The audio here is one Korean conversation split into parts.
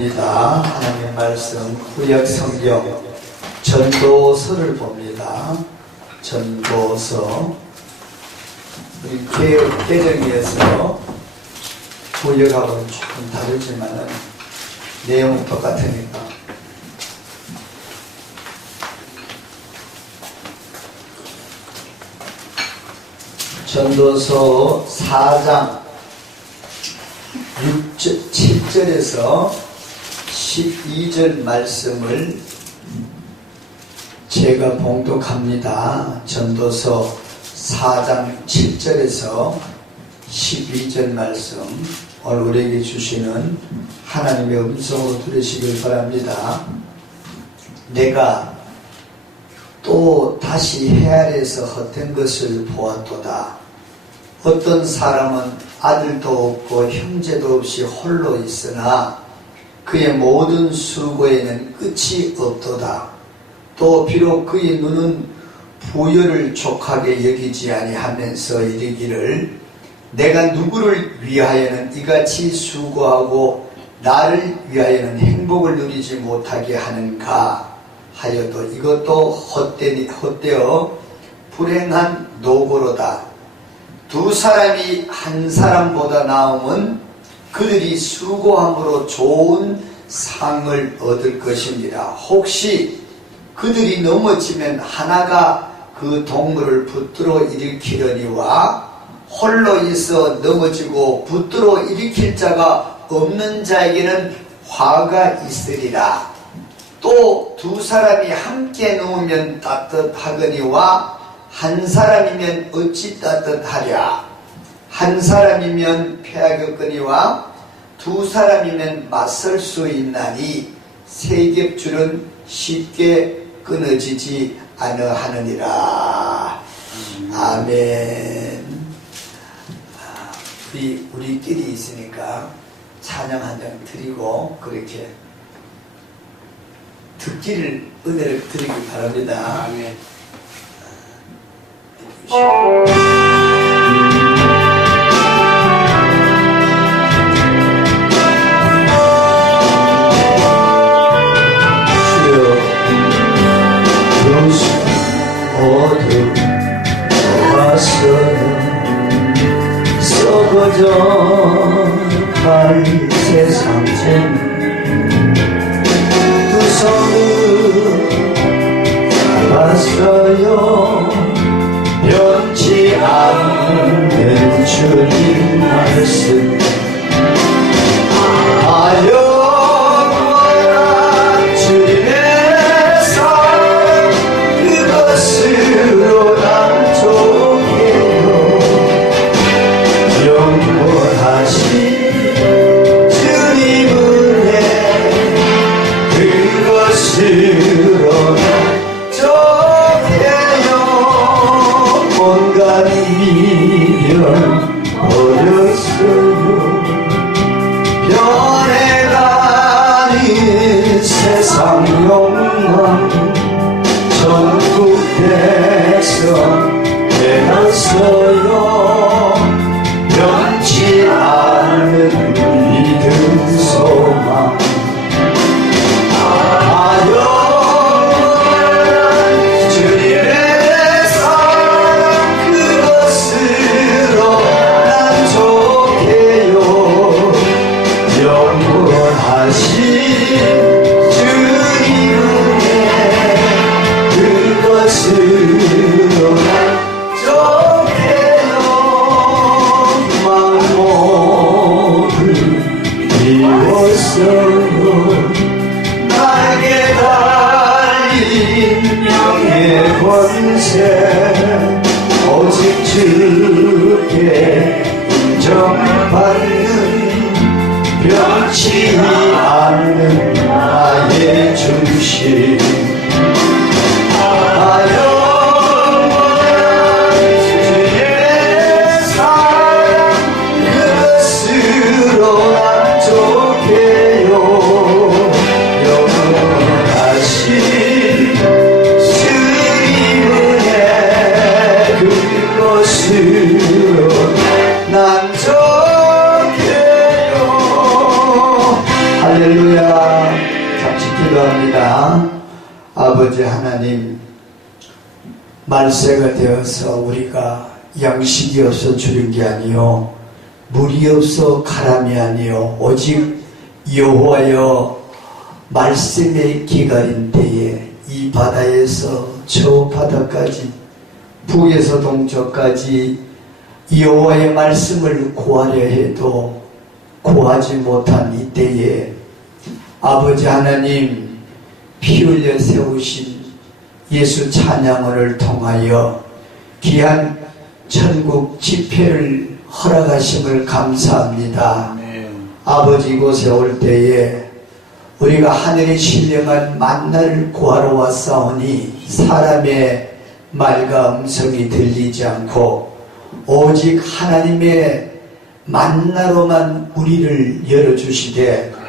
봅니다. 하나님의 말씀 구약 성경 전도서를 봅니다. 전도서. 우리 개혁 개정에서 구약하고는 조금 다르지만은 내용은 똑같으니까. 전도서 4장 7절에서 12절 말씀을 제가 봉독합니다. 전도서 4장 7절에서 12절 말씀, 오늘 우리에게 주시는 하나님의 음성으로 들으시길 바랍니다. 내가 또 다시 해 아래에서 헛된 것을 보았도다. 어떤 사람은 아들도 없고 형제도 없이 홀로 있으나 그의 모든 수고에는 끝이 없도다. 또 비록 그의 눈은 부여를 족하게 여기지 아니하면서 이르기를 내가 누구를 위하여는 이같이 수고하고 나를 위하여는 행복을 누리지 못하게 하는가 하여도 이것도 헛되어 불행한 노고로다. 두 사람이 한 사람보다 나음은 그들이 수고함으로 좋은 상을 얻을 것입니다. 혹시 그들이 넘어지면 하나가 그 동물을 붙들어 일으키려니와 홀로 있어 넘어지고 붙들어 일으킬 자가 없는 자에게는 화가 있으리라. 또 두 사람이 함께 누우면 따뜻하거니와 한 사람이면 어찌 따뜻하랴. 한 사람이면 패하겠거니와 두 사람이면 맞설 수 있나니 세 겹줄은 쉽게 끊어지지 아니하느니라. 아멘. 우리끼리 있으니까 찬양 한 장 드리고 그렇게 듣기를 은혜를 드리기 바랍니다. 아멘. 어둠 와서는 썩어져 갈 세상 쟁 두 손을 잡았어요. 변치 않는 주님 말씀 하여라 주님의 그것으로 만족해요. 영원하신 주님 은혜 그것으로 만족해요. 온갖 미련 버렸어요. 변해가는 세상 욕망 전국 백성 되었어요. 변치 않는 믿음 소망 하여 주님의 사랑 그것으로 만족해요. 영원하신 그것으로 만족해요. 만모를 이뤘어요. 날개 달린 명예 권세 오직 주께 인정받는 변치 않는 나의 중심 하여 주의 사랑 그것으로 만족해요. 영원하신 주님 은혜 그것으로 만족해요. 할렐루야. 잠시 기도합니다. 아버지 하나님, 말세가 되어서 우리가 양식이 없어 주는 게 아니요 물이 없어 가람이 아니요 오직 여호와여 말씀의 기갈인 때에 이 바다에서 저 바다까지 북에서 동쪽까지 여호와의 말씀을 구하려 해도 구하지 못한 이때에 아버지 하나님 피 흘려 세우신 예수 찬양을 통하여 귀한 천국 집회를 허락하심을 감사합니다. 아버지 이곳에 올 때에 우리가 하늘의 신령한 만나를 구하러 왔사오니 사람의 말과 음성이 들리지 않고 오직 하나님의 만나로만 우리를 열어주시되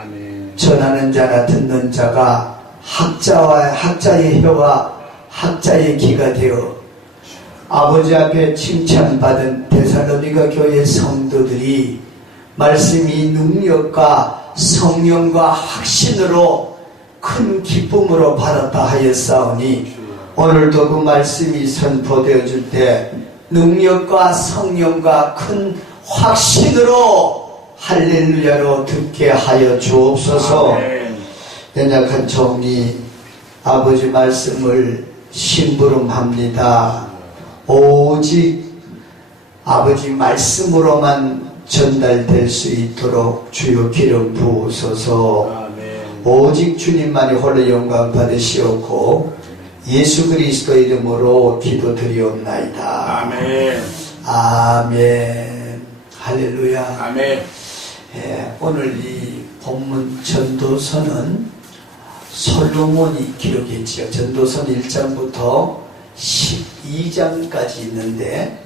전하는 자나 듣는 자가 학자의 혀와 학자의 귀가 되어 아버지 앞에 칭찬받은 데살로니가 교회 성도들이 말씀이 능력과 성령과 확신으로 큰 기쁨으로 받았다 하였사오니 오늘도 그 말씀이 선포되어 줄 때 능력과 성령과 큰 확신으로 할렐루야로 듣게 하여 주옵소서. 연약한 종이 아버지 말씀을 심부름합니다. 오직 아버지 말씀으로만 전달될 수 있도록 주여 기름 부으소서. 오직 주님만이 홀로 영광 받으시옵고 예수 그리스도 이름으로 기도드리옵나이다. 아멘. 아멘. 할렐루야. 아멘. 오늘 이 본문 전도서는 솔로몬이 기록했지요. 전도서 1장부터 12장까지 있는데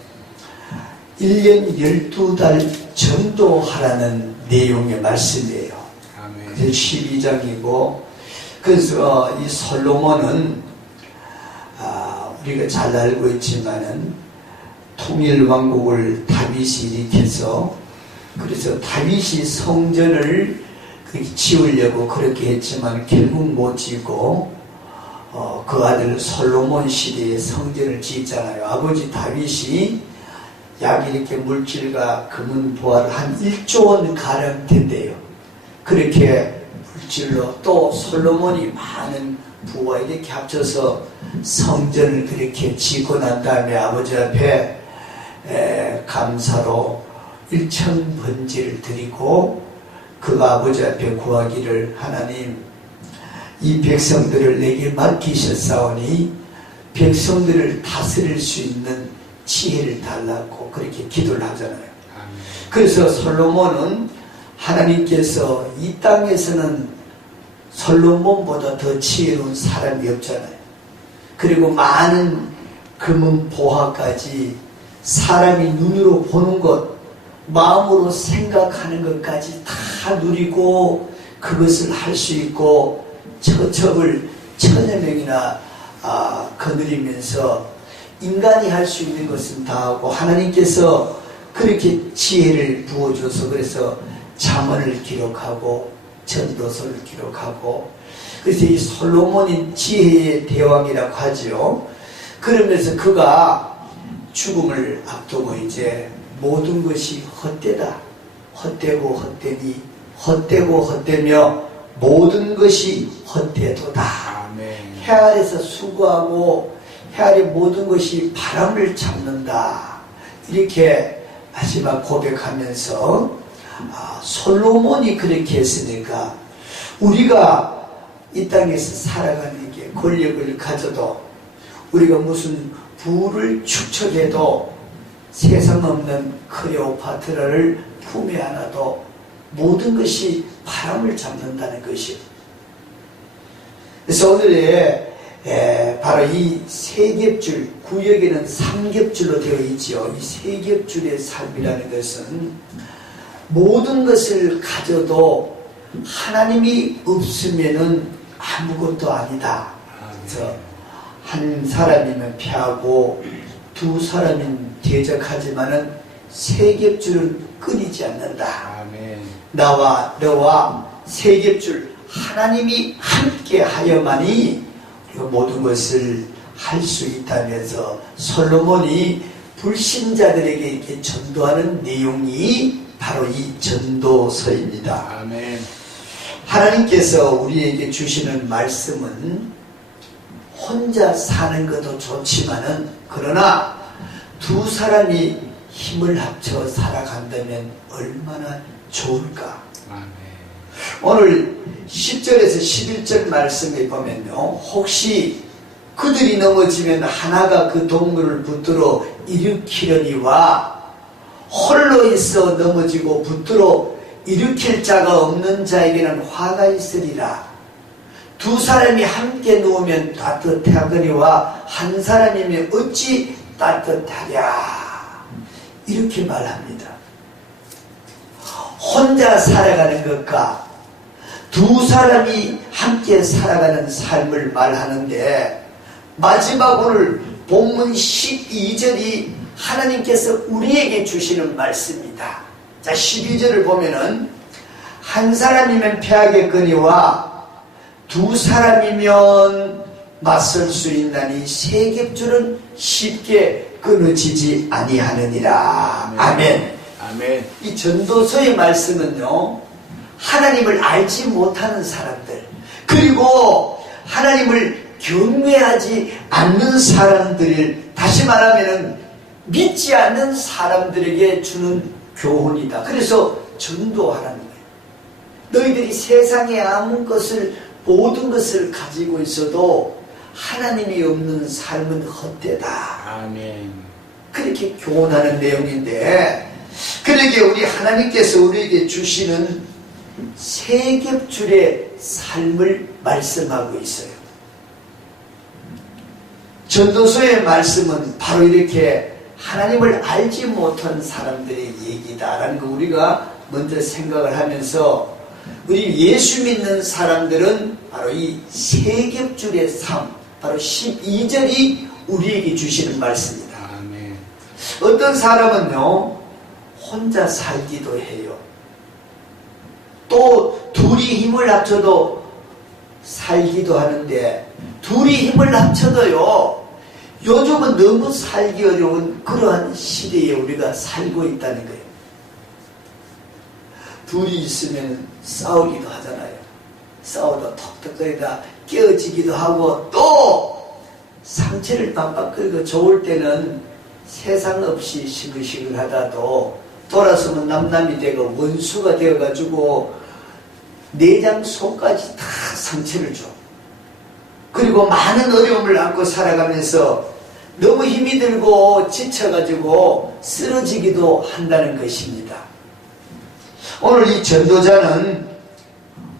1년 12달 전도하라는 내용의 말씀이에요. 그래서 12장이고 그래서 이 솔로몬은 우리가 잘 알고 있지만은 통일왕국을 다윗이 일으켜서 그래서 다윗이 성전을 지으려고 그렇게 했지만 결국 못 지고 그 아들 솔로몬 시대에 성전을 짓잖아요. 아버지 다윗이 약 이렇게 물질과 금은 보화를 한 1조 원 가량 된대요. 그렇게 물질로 또 솔로몬이 많은 부와 이렇게 합쳐서 성전을 그렇게 짓고 난 다음에 아버지 앞에 감사로 일천번제를 드리고 그 아버지 앞에 구하기를 하나님 이 백성들을 내게 맡기셨사오니 백성들을 다스릴 수 있는 지혜를 달라고 그렇게 기도를 하잖아요. 그래서 솔로몬은 하나님께서 이 땅에서는 솔로몬보다 더 지혜로운 사람이 없잖아요. 그리고 많은 금은 보화까지 사람이 눈으로 보는 것 마음으로 생각하는 것까지 다 누리고 그것을 할 수 있고 처첩을 1000여 명이나 거느리면서 인간이 할 수 있는 것은 다 하고 하나님께서 그렇게 지혜를 부어줘서 그래서 잠언을 기록하고 전도서를 기록하고 그래서 이 솔로몬이 지혜의 대왕이라고 하죠. 그러면서 그가 죽음을 앞두고 이제 모든 것이 헛되다. 헛되고 헛되니 헛되고 헛되며 모든 것이 헛되도다. 해 아래서 수고하고 해 아래 모든 것이 바람을 잡는다. 이렇게 마지막 고백하면서 솔로몬이 그렇게 했으니까 우리가 이 땅에서 살아가는 게 권력을 가져도 우리가 무슨 부를 축적해도 세상 없는 클레오파트라를 품에 안아도 모든 것이 바람을 잡는다는 것이에요. 그래서 오늘의 바로 이 세겹줄, 구역에는 삼겹줄로 되어 있죠. 이 세겹줄의 삶이라는 것은 모든 것을 가져도 하나님이 없으면은 아무것도 아니다. 그래서 한 사람이면 패하고 두 사람이면 대적하지만은 세겹줄은 끊이지 않는다. 나와 너와 세겹줄 하나님이 함께 하여만이 우리가 모든 것을 할 수 있다면서 솔로몬이 불신자들에게 이렇게 전도하는 내용이 바로 이 전도서입니다. 아멘. 하나님께서 우리에게 주시는 말씀은 혼자 사는 것도 좋지만은 그러나 두 사람이 힘을 합쳐 살아간다면 얼마나 좋을까. 아멘. 오늘 10절에서 11절 말씀에 보면요, 혹시 그들이 넘어지면 하나가 그 동물을 붙들어 일으키려니와 홀로 있어 넘어지고 붙들어 일으킬 자가 없는 자에게는 화가 있으리라. 두 사람이 함께 누우면 따뜻하거니와 한 사람이면 어찌 따뜻하랴. 이렇게 말합니다. 혼자 살아가는 것과 두 사람이 함께 살아가는 삶을 말하는데, 마지막 오늘 본문 12절이 하나님께서 우리에게 주시는 말씀입니다. 자, 12절을 보면은 한 사람이면 패하겠거니와 두 사람이면 맞설 수 있나니 세 겹줄은 쉽게 끊어지지 아니하느니라. 아멘. 아멘. 이 전도서의 말씀은요, 하나님을 알지 못하는 사람들, 그리고 하나님을 경외하지 않는 사람들을, 다시 말하면 믿지 않는 사람들에게 주는 교훈이다. 그래서 전도하라는 거예요. 너희들이 세상에 모든 것을 가지고 있어도 하나님이 없는 삶은 헛되다. 아멘. 그렇게 교훈하는 내용인데, 그러게 우리 하나님께서 우리에게 주시는 세 겹줄의 삶을 말씀하고 있어요. 전도서의 말씀은 바로 이렇게 하나님을 알지 못한 사람들의 얘기다라는 거 우리가 먼저 생각을 하면서, 우리 예수 믿는 사람들은 바로 이 세 겹줄의 삶, 바로 12절이 우리에게 주시는 말씀입니다. 아멘. 어떤 사람은요, 혼자 살기도 해요. 또 둘이 힘을 합쳐도 살기도 하는데, 둘이 힘을 합쳐도요, 요즘은 너무 살기 어려운 그러한 시대에 우리가 살고 있다는 거예요. 둘이 있으면 싸우기도 하잖아요. 싸우다 톡톡거리다 깨어지기도 하고, 또 상체를 빡빡 끓이고 좋을 때는 세상 없이 시글시글하다도 돌아서면 남남이 되고 원수가 되어가지고 내장 속까지 다 상처를 줘. 그리고 많은 어려움을 안고 살아가면서 너무 힘이 들고 지쳐가지고 쓰러지기도 한다는 것입니다. 오늘 이 전도자는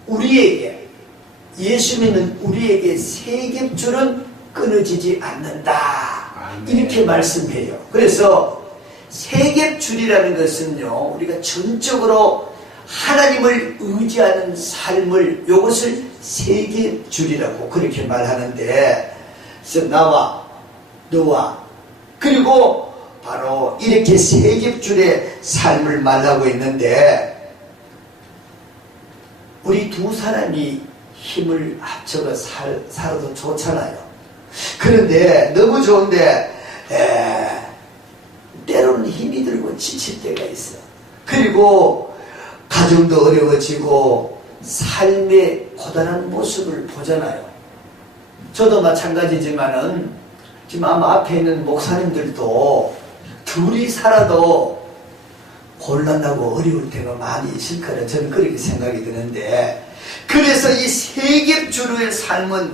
우리에게, 예수 믿는 우리에게 세 겹줄은 끊어지지 않는다. 아멘. 이렇게 말씀해요. 그래서 세 겹줄이라는 것은요, 우리가 전적으로 하나님을 의지하는 삶을, 이것을 세 겹줄이라고 그렇게 말하는데, 그래서 나와 너와, 그리고 바로 이렇게 세 겹줄의 삶을 말하고 있는데, 우리 두 사람이 힘을 합쳐서 살아도 좋잖아요. 그런데 너무 좋은데 때로는 힘이 들고 지칠 때가 있어. 그리고 가정도 어려워지고 삶의 고단한 모습을 보잖아요. 저도 마찬가지지만은 지금 아마 앞에 있는 목사님들도 둘이 살아도 곤란하고 어려울 때가 많이 있을 거라 저는 그렇게 생각이 드는데, 그래서 이 세 겹줄의 삶은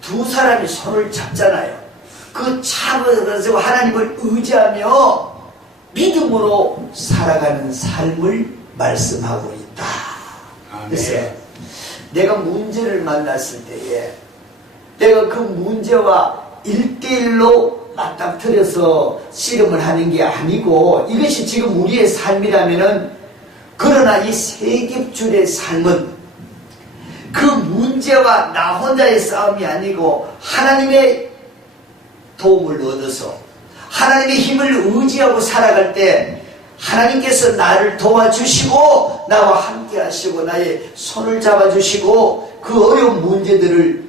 두 사람이 손을 잡잖아요. 그 잡아가지고 하나님을 의지하며 믿음으로 살아가는 삶을 말씀하고 있다. 그래서 내가 문제를 만났을 때에 내가 그 문제와 1대1로 맞닥뜨려서 씨름을 하는 게 아니고, 이것이 지금 우리의 삶이라면은, 그러나 이 세 겹줄의 삶은 그 문제와 나 혼자의 싸움이 아니고 하나님의 도움을 얻어서 하나님의 힘을 의지하고 살아갈 때 하나님께서 나를 도와주시고 나와 함께 하시고 나의 손을 잡아주시고 그 어려운 문제들을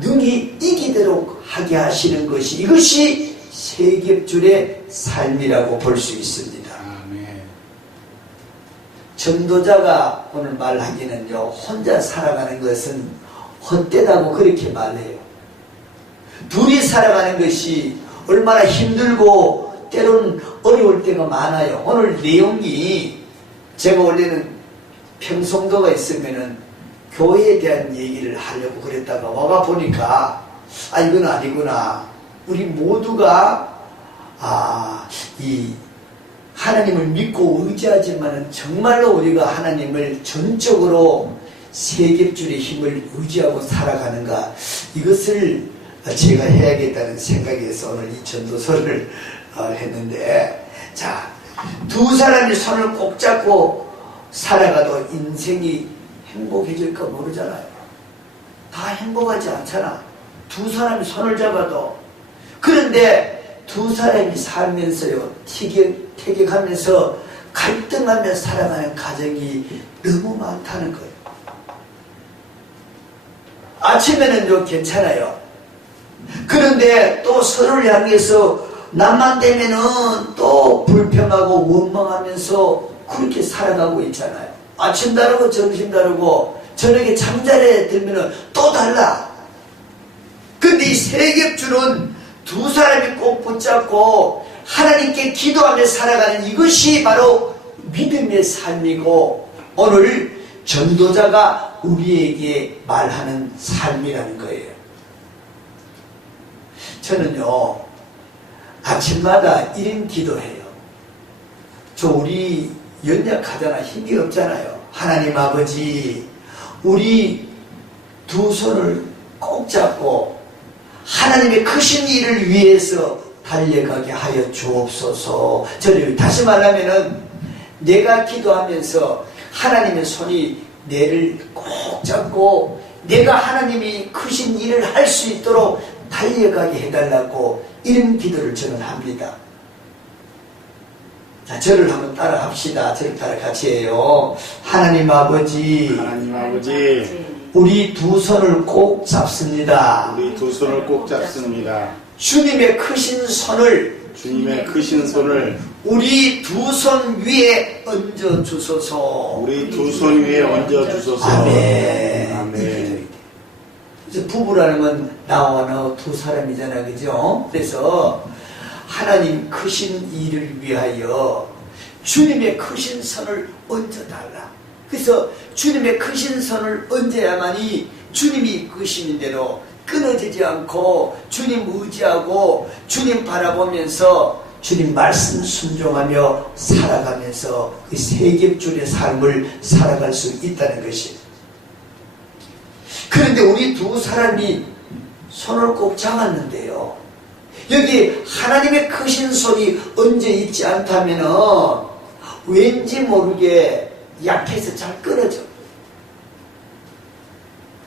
능히 이기도록 하게 하시는 것이, 이것이 세겹줄의 삶이라고 볼 수 있습니다. 전도자가 오늘 말하기는요, 혼자 살아가는 것은 헛되다고 그렇게 말해요. 둘이 살아가는 것이 얼마나 힘들고 때로는 어려울 때가 많아요. 오늘 내용이, 제가 원래는 평송도가 있으면은 교회에 대한 얘기를 하려고 그랬다가 와가 보니까 이건 아니구나. 우리 모두가 이 하나님을 믿고 의지하지만 정말로 우리가 하나님을 전적으로 세겹줄의 힘을 의지하고 살아가는가, 이것을 제가 해야겠다는 생각에서 오늘 이 전도서를 했는데, 자, 두 사람이 손을 꼭 잡고 살아가도 인생이 행복해질까 모르잖아요. 다 행복하지 않잖아. 두 사람이 손을 잡아도. 그런데 두 사람이 살면서요, 태격하면서 갈등하며 살아가는 가정이 너무 많다는 거예요. 아침에는 괜찮아요. 그런데 또 서로를 향해서 남만 되면은 또 불평하고 원망하면서 그렇게 살아가고 있잖아요. 아침 다르고 점심 다르고 저녁에 잠자리에 들면은 또 달라. 근데 이 세겹줄은 두 사람이 꼭 붙잡고 하나님께 기도하며 살아가는, 이것이 바로 믿음의 삶이고 오늘 전도자가 우리에게 말하는 삶이라는 거예요. 저는요, 아침마다 1인 기도해요. 우리 연약하잖아. 힘이 없잖아요. 하나님 아버지, 우리 두 손을 꼭 잡고 하나님의 크신 일을 위해서 달려가게 하여 주옵소서. 저를 다시 말하면은 내가 기도하면서 하나님의 손이 내를 꼭 잡고 내가 하나님이 크신 일을 할 수 있도록 달려가게 해달라고, 이런 기도를 저는 합니다. 자, 저를 한번 따라 합시다. 저를 따라 같이 해요. 하나님 아버지, 하나님 아버지, 우리 두 손을 꼭 잡습니다. 우리 두 손을 꼭 잡습니다. 주님의 크신 손을, 주님의 크신 손을 우리 두 손 위에 얹어 주소서. 우리 두 손 위에 얹어 주소서. 아멘. 아멘. 이제 부부라는 건 나와 너 두 사람이잖아, 그죠? 그래서 하나님 크신 일을 위하여 주님의 크신 손을 얹어달라. 그래서 주님의 크신 손을 얹어야만이 주님이 이끄시는 대로 끊어지지 않고 주님 의지하고 주님 바라보면서 주님 말씀 순종하며 살아가면서 그 세겹줄의 삶을 살아갈 수 있다는 것입니다. 그런데 우리 두 사람이 손을 꼭 잡았는데요, 여기 하나님의 크신 손이 얹어 있지 않다면 왠지 모르게 약해서 잘 끊어져.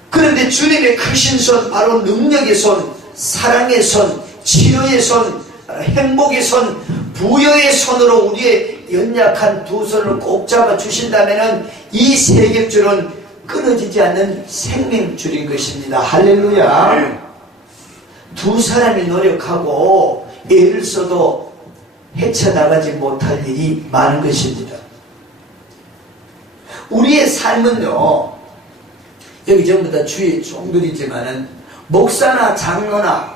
그런데 주님의 크신 손, 바로 능력의 손, 사랑의 손, 치료의 손, 행복의 손, 부여의 손으로 우리의 연약한 두 손을 꼭 잡아 주신다면 이 세겹줄은 끊어지지 않는 생명줄인 것입니다. 할렐루야. 두 사람이 노력하고 애를 써도 헤쳐나가지 못할 일이 많은 것입니다. 우리의 삶은요, 여기 전부 다 주의 종들이지만은 목사나 장로나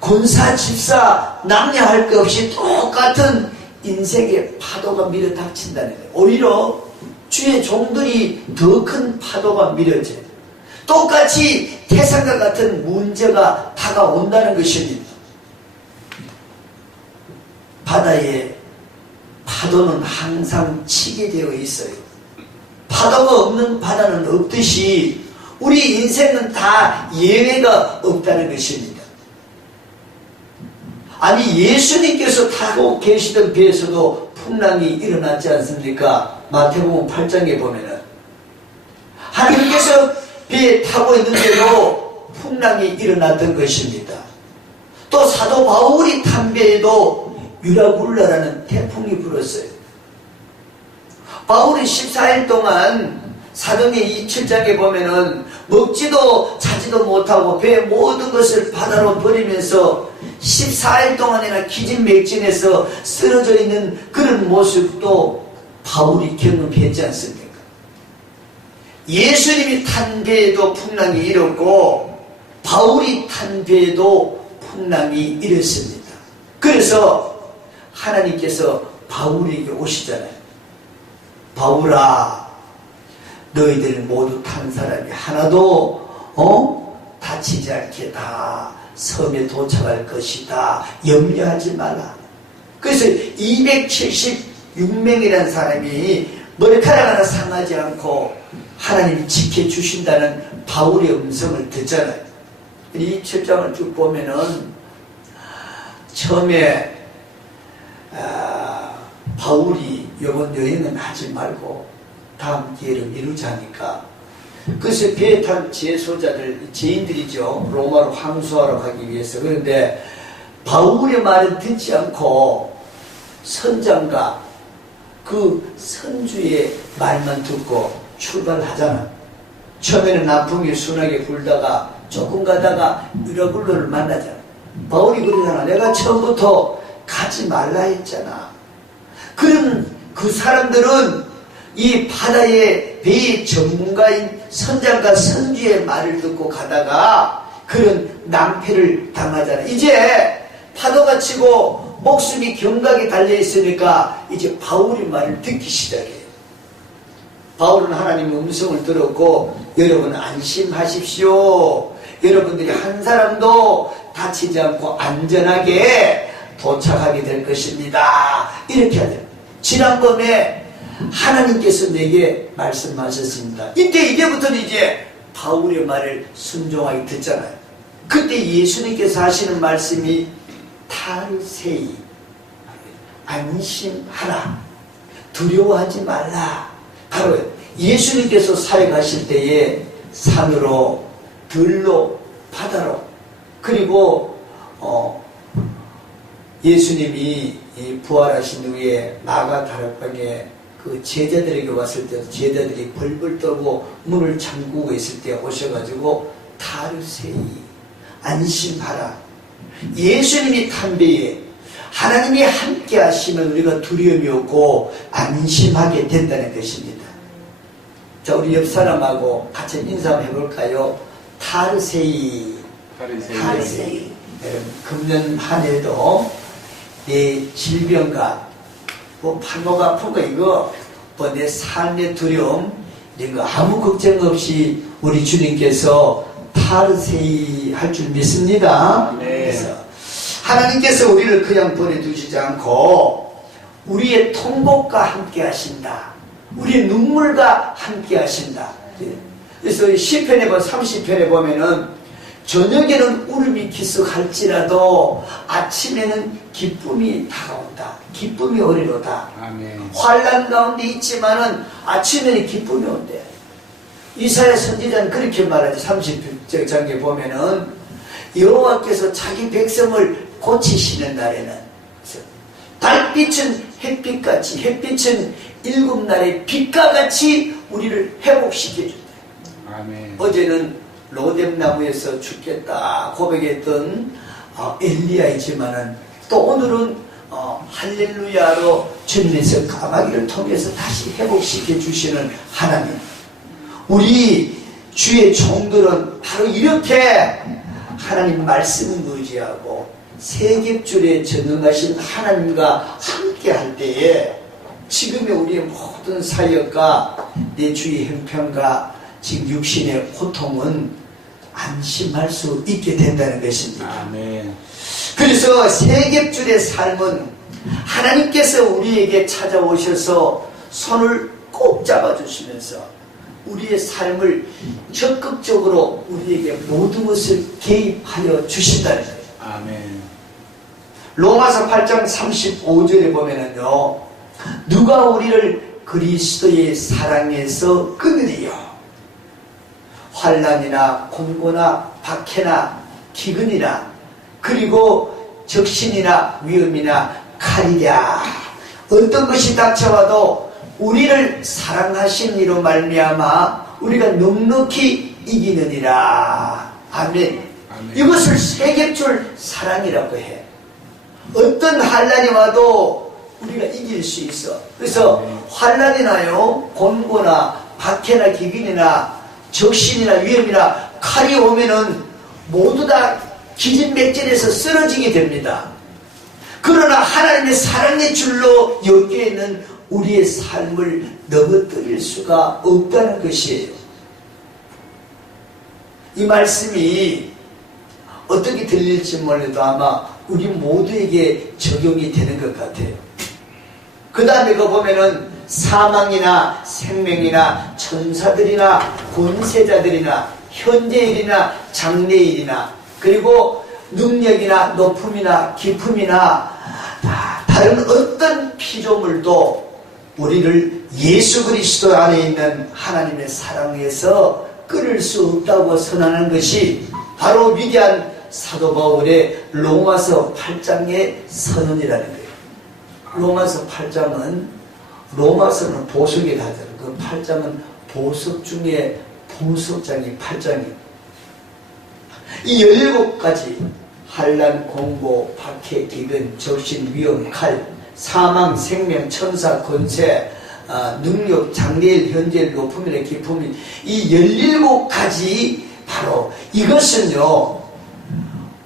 권사, 집사, 남녀할 것 없이 똑같은 인생의 파도가 밀어닥친다는 거예요. 오히려 주의 종들이 더 큰 파도가 밀어져요. 똑같이 태산과 같은 문제가 다가온다는 것입니다. 바다에 파도는 항상 치게 되어 있어요. 파도가 없는 바다는 없듯이 우리 인생은 다 예외가 없다는 것입니다. 아니, 예수님께서 타고 계시던 배에서도 풍랑이 일어났지 않습니까? 마태복음 8장에 보면은 하나님께서 배에 타고 있는데도 풍랑이 일어났던 것입니다. 또 사도 바울이 탄 배에도 유라굴라라는 태풍이 불었어요. 바울이 14일 동안 사도행 27장에 보면은 먹지도 자지도 못하고 배의 모든 것을 바다로 버리면서 14일 동안이나 기진맥진해서 쓰러져 있는 그런 모습도 바울이 경험했지 않습니까? 예수님이 탄 배에도 풍랑이 일었고 바울이 탄 배에도 풍랑이 일었습니다. 그래서 하나님께서 바울에게 오시잖아요. 바울아, 너희들 모두 탄 사람이 하나도 다치지 않게 다 섬에 도착할 것이다. 염려하지 마라. 그래서 276명이라는 사람이 머리카락 하나 상하지 않고 하나님이 지켜주신다는 바울의 음성을 듣잖아요. 이 7장을 쭉 보면은 처음에 바울이 이번 여행은 하지 말고 다음 기회를 미루자니까, 그래서 배에 탄 제소자들, 죄인들이죠. 로마로 항소하러 가기 위해서. 그런데 바울의 말은 듣지 않고 선장과 그 선주의 말만 듣고 출발하잖아. 처음에는 남풍이 순하게 불다가 조금 가다가 유라굴로를 만나잖아. 바울이 그러잖아. 내가 처음부터 가지 말라 했잖아. 그럼 그 사람들은 이 바다의 배의 전문가인 선장과 선주의 말을 듣고 가다가 그런 낭패를 당하잖아. 이제 파도가 치고 목숨이 경각에 달려있으니까 이제 바울의 말을 듣기 시작해요. 바울은 하나님의 음성을 들었고, 여러분 안심하십시오. 여러분들이 한 사람도 다치지 않고 안전하게 도착하게 될 것입니다. 이렇게 하죠. 지난번에 하나님께서 내게 말씀하셨습니다. 이제부터는 이제 바울의 말을 순종하게 듣잖아요. 그때 예수님께서 하시는 말씀이 타르세이, 안심하라, 두려워하지 말라. 바로 예수님께서 사역하실 때에 산으로, 들로, 바다로, 그리고 예수님이 부활하신 후에 마가다락방에 그 제자들에게 왔을 때 제자들이 벌벌 떨고 문을 잠그고 있을 때 오셔가지고 타르세이, 안심하라. 예수님이 탄 배에 하나님이 함께 하시면 우리가 두려움이 없고 안심하게 된다는 것입니다. 자, 우리 옆 사람하고 같이 인사 한번 해볼까요? 타르세이. 타르세이. 여러분, 금년 한 해도 내 질병과 팔목 아픈 거 이거 내 삶의 두려움 이런 거 아무 걱정 없이 우리 주님께서 타르세이 할 줄 믿습니다. 네. 그래서 하나님께서 우리를 그냥 보내두시지 않고 우리의 통곡과 함께 하신다. 우리의 눈물과 함께 하신다. 그래서 시편에 보면 30편에 보면은 저녁에는 울음이 기숙할지라도 아침에는 기쁨이 다가온다. 기쁨이 오리로다. 아멘. 환난 가운데 있지만은 아침에는 기쁨이 온대. 이사야 선지자는 그렇게 말하지. 30장에 보면은 여호와께서 자기 백성을 고치시는 날에는 달빛은 햇빛같이, 햇빛은 7날의 빛과 같이 우리를 회복시켜준대. 아멘. 어제는 로뎀나무에서 죽겠다 고백했던 엘리야이지만은 또 오늘은 할렐루야로 주님에서 까마귀를 통해서 다시 회복시켜 주시는 하나님. 우리 주의 종들은 바로 이렇게 하나님 말씀을 의지하고 세귑줄에 전능하신 하나님과 함께 할 때에 지금의 우리의 모든 사역과 내 주의 형편과 지금 육신의 고통은 안심할 수 있게 된다는 것입니다. 아멘. 그래서 세귑줄의 삶은 하나님께서 우리에게 찾아오셔서 손을 꼭 잡아주시면서 우리의 삶을 적극적으로 우리에게 모든 것을 개입하여 주신다는 거예요. 아멘. 로마서 8장 35절에 보면은요, 누가 우리를 그리스도의 사랑에서 끊으리요? 환난이나 공고나 박해나 기근이나 그리고 적신이나 위험이나 칼이랴, 어떤 것이 닥쳐와도 우리를 사랑하신 이로 말미암아 우리가 넉넉히 이기느니라. 아멘. 이것을 세겜줄 사랑이라고 해. 어떤 환난이 와도 우리가 이길 수 있어. 그래서 환난이나요, 곤고나 박해나 기근이나 적신이나 위험이나 칼이 오면은 모두 다 기진맥진해서 쓰러지게 됩니다. 그러나 하나님의 사랑의 줄로 엮여 있는 우리의 삶을 넘어뜨릴 수가 없다는 것이에요. 이 말씀이 어떻게 들릴지 몰라도 아마 우리 모두에게 적용이 되는 것 같아요. 그 다음에 그 보면은 사망이나 생명이나 천사들이나 권세자들이나 현재일이나 장래일이나 그리고 능력이나 높음이나 깊음이나 다른 어떤 피조물도 우리를 예수 그리스도 안에 있는 하나님의 사랑에서 끊을 수 없다고 선언하는 것이 바로 위대한 사도 바울의 로마서 8장의 선언이라는 거예요. 로마서 8장은 로마서는 보석이라 하잖아요. 그 8장은 보석 중에 보석장이 8장이에요. 이 17가지 환난, 공고, 박해, 기근, 적신, 위험, 칼, 사망, 생명, 천사, 권세, 능력, 장래일, 현재일, 높음이나 깊음이 이 17가지 바로 이것은요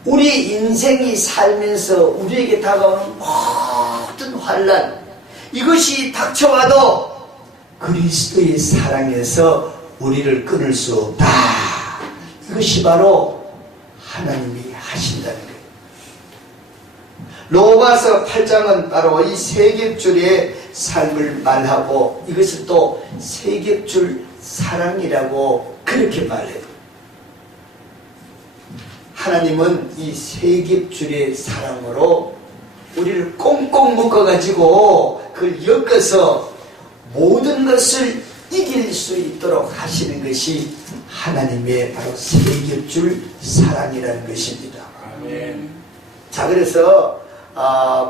우리 인생이 살면서 우리에게 다가오는 모든 환난 이것이 닥쳐와도 그리스도의 사랑에서 우리를 끊을 수 없다. 이것이 바로 하나님이 하신다는 거예요. 로마서 8장은 바로 이 세겜줄의 삶을 말하고 이것을 또 세겜줄 사랑이라고 그렇게 말해요. 하나님은 이 세겜줄의 사랑으로 우리를 꽁꽁 묶어가지고 그걸 엮어서 모든 것을 이길 수 있도록 하시는 것이 하나님의 바로 세겜줄 사랑이라는 것입니다. 아멘. 자, 그래서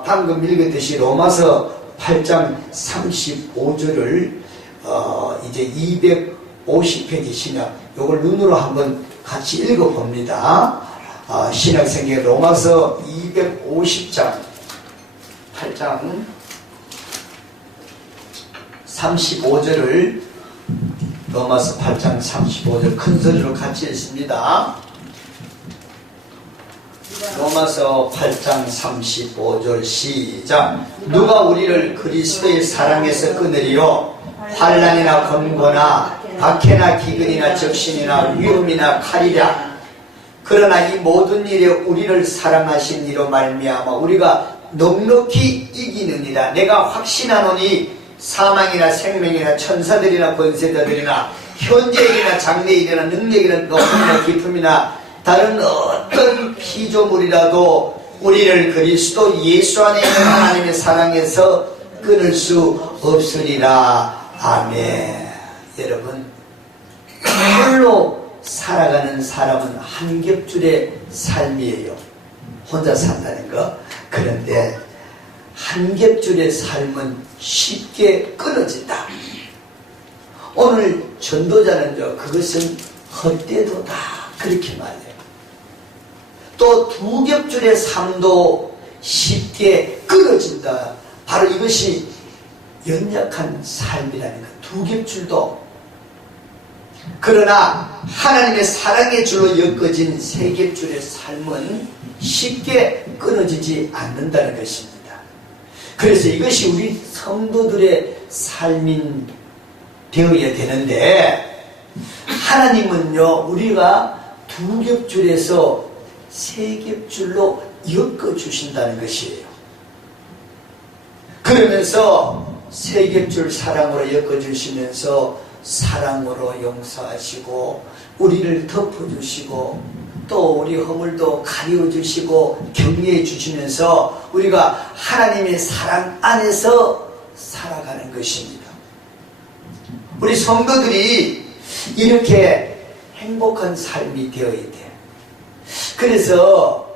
방금 읽었듯이 로마서 8장 35절을 이제 250페이지 신약 요걸 눈으로 한번 같이 읽어봅니다. 신약성경 로마서 250장 8장 35절을 로마서 8장 35절 큰 소리로 같이 읽습니다. 로마서 8장 35절 시작. 누가 우리를 그리스도의 사랑에서 끊으리요? 환난이나 권고나 박해나 기근이나 적신이나 위험이나 칼이랴. 그러나 이 모든 일에 우리를 사랑하신 이로 말미암아 우리가 넉넉히 이기느니라. 내가 확신하노니 사망이나 생명이나 천사들이나 권세자들이나 현재일이나 장래일이나 능력이나 높음이나 깊음이나 다른 어떤 피조물이라도 우리를 그리스도 예수 안에 있는 하나님의 사랑에서 끊을 수 없으리라. 아멘. 여러분, 홀로 살아가는 사람은 한 겹줄의 삶이에요. 혼자 산다는 거. 그런데 한 겹줄의 삶은 쉽게 끊어진다. 오늘 전도자는 그것은 헛되도다 그렇게 말해요. 또 두 겹줄의 삶도 쉽게 끊어진다. 바로 이것이 연약한 삶이라는 것. 두 겹줄도. 그러나 하나님의 사랑의 줄로 엮어진 세 겹줄의 삶은 쉽게 끊어지지 않는다는 것입니다. 그래서 이것이 우리 성도들의 삶인 되어야 되는데 하나님은요 우리가 두 겹줄에서 세 겹줄로 엮어주신다는 것이에요. 그러면서 세 겹줄 사랑으로 엮어주시면서 사랑으로 용서하시고 우리를 덮어주시고 또 우리 허물도 가려주시고 격려해 주시면서 우리가 하나님의 사랑 안에서 살아가는 것입니다. 우리 성도들이 이렇게 행복한 삶이 되어야 돼. 그래서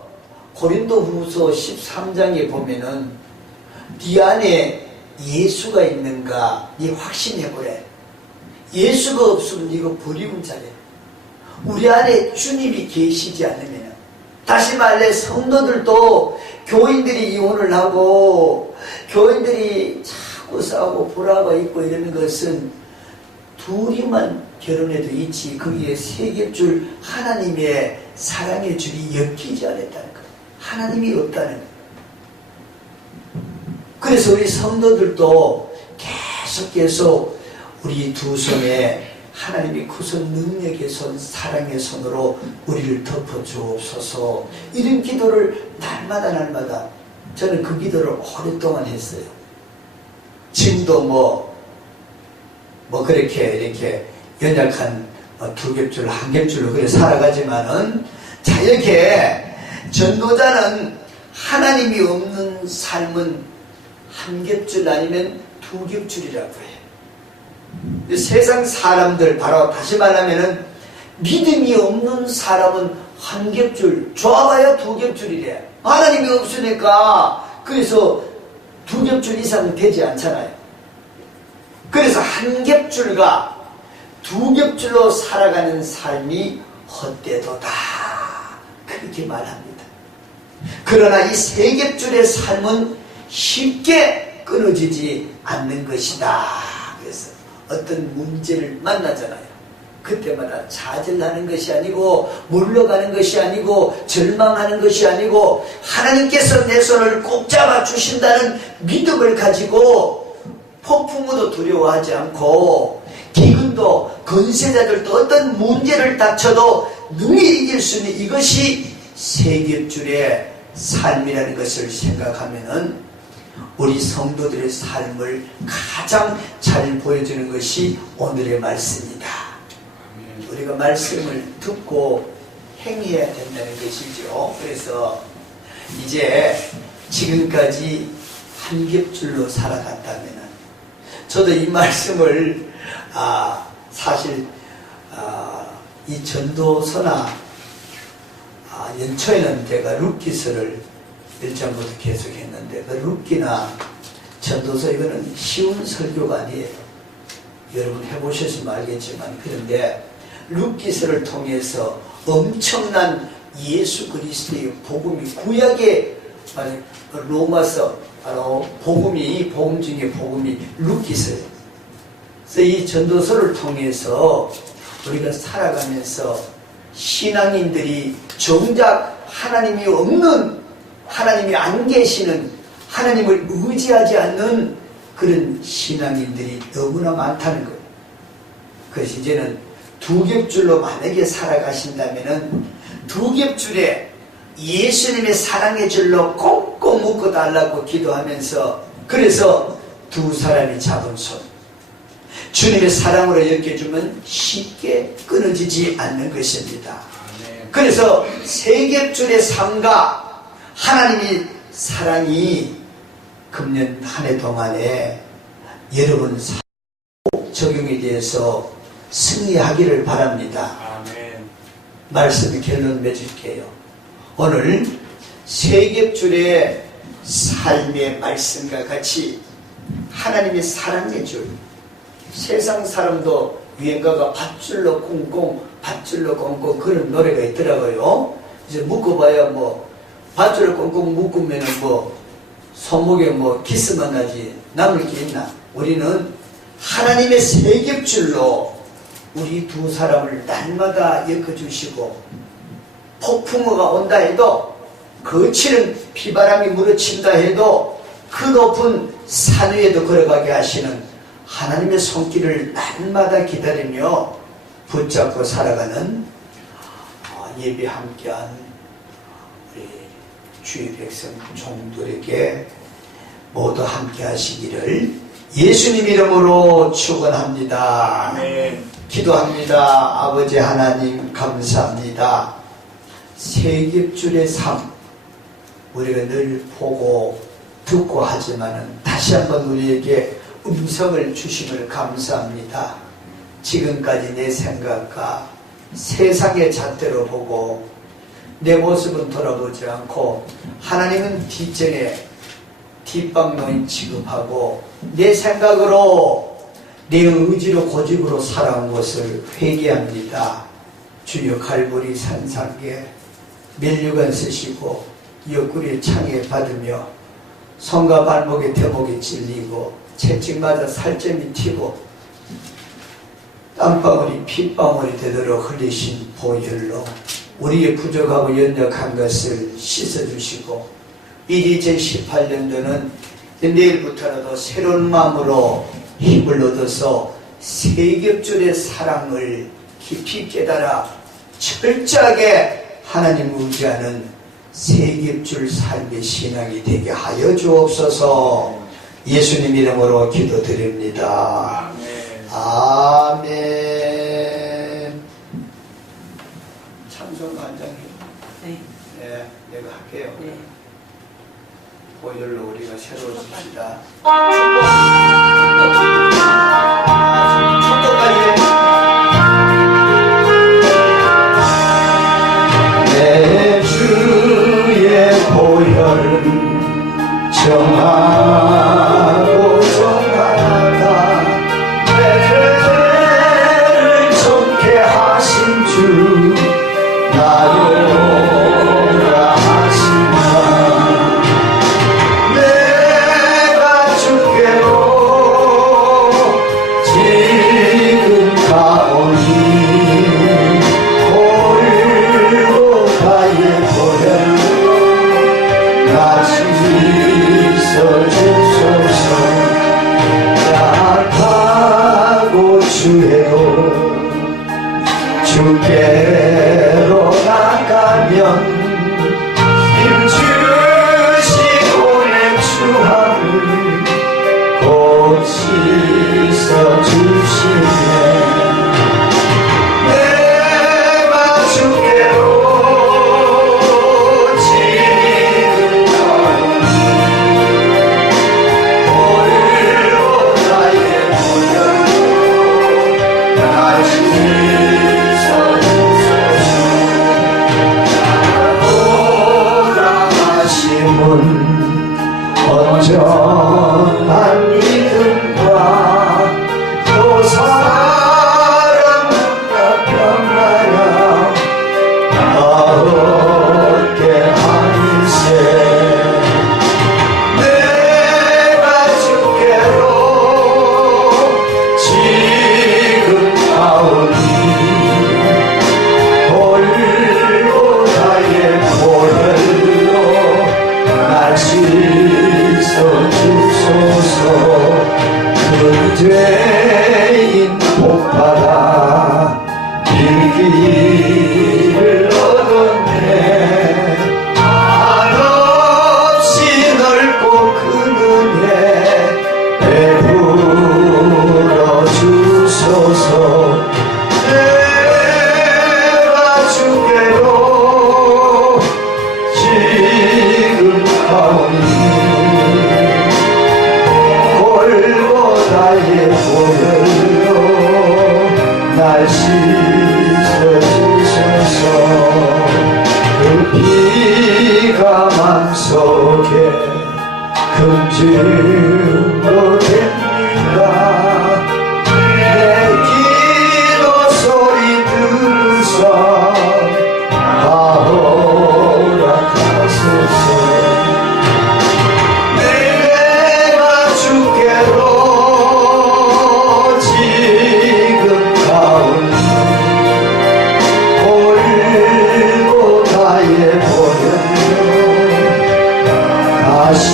고린도후서 13장에 보면은 네 안에 예수가 있는가 네 확신해보래. 예수가 없으면 이거 버리면 잘해. 우리 안에 주님이 계시지 않으면, 다시 말해 성도들도 교인들이 이혼을 하고 교인들이 자꾸 싸우고 불화가 있고 이러는 것은 둘이만 결혼해도 있지 거기에 세 줄 하나님의 사랑의 줄이 엮이지 않았다는 거예요. 하나님이 없다는 거예요. 그래서 우리 성도들도 계속 우리 두 손에 하나님이 크신 능력의 손, 사랑의 손으로 우리를 덮어주옵소서. 이런 기도를 날마다 저는 그 기도를 오랫동안 했어요. 지금도 그렇게 이렇게 연약한 두 겹줄, 한 겹줄로 그래 살아가지만은, 자, 이렇게 전도자는 하나님이 없는 삶은 한 겹줄 아니면 두 겹줄이라고 해요. 세상 사람들, 바로 다시 말하면은 믿음이 없는 사람은 한 겹줄, 좋아봐야 두 겹줄이래. 하나님이 없으니까 그래서 두 겹줄 이상 되지 않잖아요. 그래서 한 겹줄과 두 겹줄로 살아가는 삶이 헛되도다, 그렇게 말합니다. 그러나 이 세 겹줄의 삶은 쉽게 끊어지지 않는 것이다. 그래서 어떤 문제를 만나잖아요. 그때마다 좌절하는 것이 아니고 물러가는 것이 아니고 절망하는 것이 아니고 하나님께서 내 손을 꼭 잡아주신다는 믿음을 가지고 폭풍우도 두려워하지 않고 기근도 권세자들도 어떤 문제를 닥쳐도 능히 이길 수 있는 이것이 세 겹줄의 삶이라는 것을 생각하면은 우리 성도들의 삶을 가장 잘 보여주는 것이 오늘의 말씀이다. 우리가 말씀을 듣고 행해야 된다는 것이죠. 그래서 이제 지금까지 한 겹줄로 살아갔다면, 저도 이 말씀을 사실 이 전도서나 연초에는 제가 룻기서를 1장부터 계속 했는데, 그 룻기나 전도서 이거는 쉬운 설교가 아니에요. 여러분 해보셨으면 알겠지만, 그런데 룻기서를 통해서 엄청난 예수 그리스도의 복음이, 구약의 로마서, 바로 복음 중에 복음이 룻기서예요. 그래서 이 전도서를 통해서 우리가 살아가면서 신앙인들이 정작 하나님이 없는, 하나님이 안 계시는, 하나님을 의지하지 않는 그런 신앙인들이 너무나 많다는 거예요. 그래서 이제는 두 겹줄로 만약에 살아가신다면은 두 겹줄에 예수님의 사랑의 줄로 꼭꼭 묶어 달라고 기도하면서, 그래서 두 사람이 잡은 손, 주님의 사랑으로 엮여주면 쉽게 끊어지지 않는 것입니다. 그래서 세 겹줄의 삶과 하나님의 사랑이 금년 한 해 동안에 여러분 적용에 대해서 승리하기를 바랍니다. 말씀의 결론 맺을게요. 오늘 세 겹줄의 삶의 말씀과 같이 하나님의 사랑의 줄, 세상 사람도 유행가가 밧줄로 꽁꽁 밧줄로 꽁꽁 그런 노래가 있더라고요. 이제 묶어봐야 밧줄로 꽁꽁 묶으면 손목에 기스만 나지 남을 게 있나. 우리는 하나님의 세 겹줄로 우리 두 사람을 날마다 엮어주시고, 폭풍우가 온다 해도, 거칠은 비바람이 물어친다 해도 그 높은 산 위에도 걸어가게 하시는 하나님의 손길을 날마다 기다리며 붙잡고 살아가는 예배 함께한 우리 주의 백성 종들에게 모두 함께 하시기를 예수님 이름으로 축원합니다. 기도합니다. 아버지 하나님 감사합니다. 세 겹줄의 삶, 우리가 늘 보고 듣고 하지만은 다시 한번 우리에게 음성을 주심을 감사합니다. 지금까지 내 생각과 세상의 잣대로 보고 내 모습은 돌아보지 않고 하나님은 뒷전에 뒷방노인 취급하고 내 생각으로 내 의지로 고집으로 살아온 것을 회개합니다. 주여 갈보리 산상에 면류관 쓰시고 옆구리에 창에 받으며 손과 발목에 대목이 찔리고 채찍 맞아 살점이 튀고 땀방울이 핏방울이 되도록 흘리신 보혈로 우리의 부족하고 연약한 것을 씻어주시고 이리 제18년도는 내일부터라도 새로운 마음으로 힘을 얻어서 세겹줄의 사랑을 깊이 깨달아 철저하게 하나님 의지하는 세겹줄 삶의 신앙이 되게 하여 주옵소서. 예수님 이름으로 기도드립니다. 아멘. 찬송 한 장 해. 네. 네, 내가 할게요. 네. 보혈로 우리가 새로워집시다. 내 주의 보혈은 정하고 정하다 내 죄를 정케 하신 주 나로라 하신다. 내가 주께로 지금 가오니 골고다의 보혈로 나 씻어주소서. 약하고 주의로 주께로 나가면 힘주시고 내 추함을 곧 씻어주시네. 내가 주께로 지금 가오니 골고다의 보혈로 나 씻어주소서. 나로라 하심은 온전한 믿음과 또 사랑과 평안함 얻게 하일세. 내가 주께로 지금 가오니 골고다의 보혈로 날 씻어주소서. 그 죄인 복받아 일기를 얻었네. 한없이 넓고 큰 은혜 베풀어 주소서. 내가 주께로 지금 가오니 골고다의 보혈로 날 씻어주소서. 그 피가 맘속에 금증으로 됩니다. 내 기도 소리 들으사 허락하소서. 내가 주께로 지금 가오니 골고다의 보혈로 다시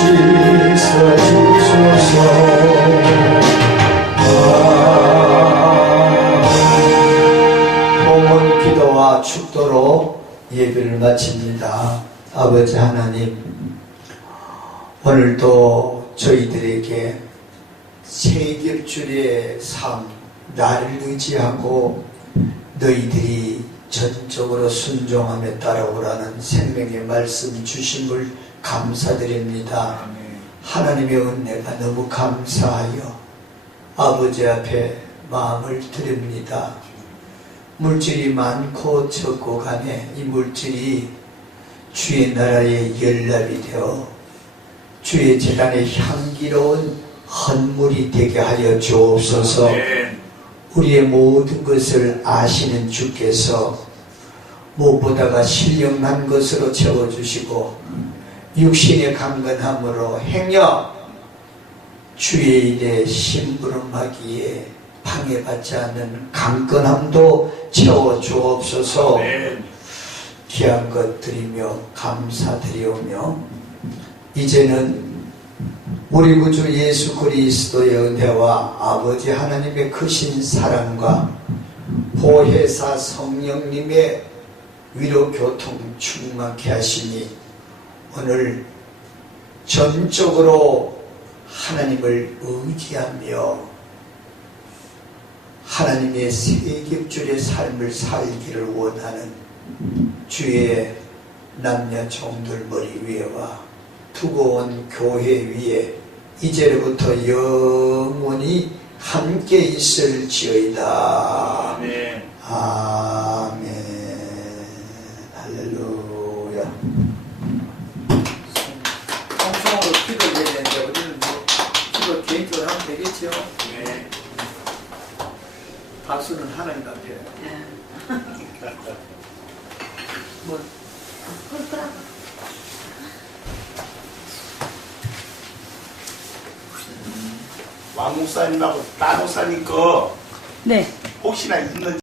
씻어주소서. 본문 기도와 축도로 예배를 마칩니다. 아버지 하나님, 오늘도 저희들에게 세겹줄의 삶, 나를 의지하고 너희들이 전적으로 순종함에 따라오라는 생명의 말씀 주심을 감사드립니다. 하나님의 은혜가 너무 감사하여 아버지 앞에 마음을 드립니다. 물질이 많고 적고 간에 이 물질이 주의 나라의 열납이 되어 주의 재단의 향기로운 헌물이 되게 하여 주옵소서. 우리의 모든 것을 아시는 주께서 무엇보다가 신령한 것으로 채워주시고 육신의 강건함으로 행여 주의 일에 심부름하기에 방해받지 않는 강건함도 채워주옵소서. 귀한 것 드리며 감사드리오며 이제는 우리 구주 예수 그리스도의 은혜와 아버지 하나님의 크신 사랑과 보혜사 성령님의 위로 교통 충만케 하시니 오늘 전적으로 하나님을 의지하며 하나님의 세ገብ줄의 삶을 살기를 원하는 주의 남녀 종들 머리 위에와 두고 온 교회 위에 이제로부터 영원히 함께 있을지어이다. 아멘. 아멘. 할렐루야. 성성으로 기도를 해야 되는데 우리는 뭐 기도 개인적으로 하면 되겠죠. 네. 박수는 하나님한테. 뭐 왕 목사님하고 따 목사님 거 네. 혹시나 있는지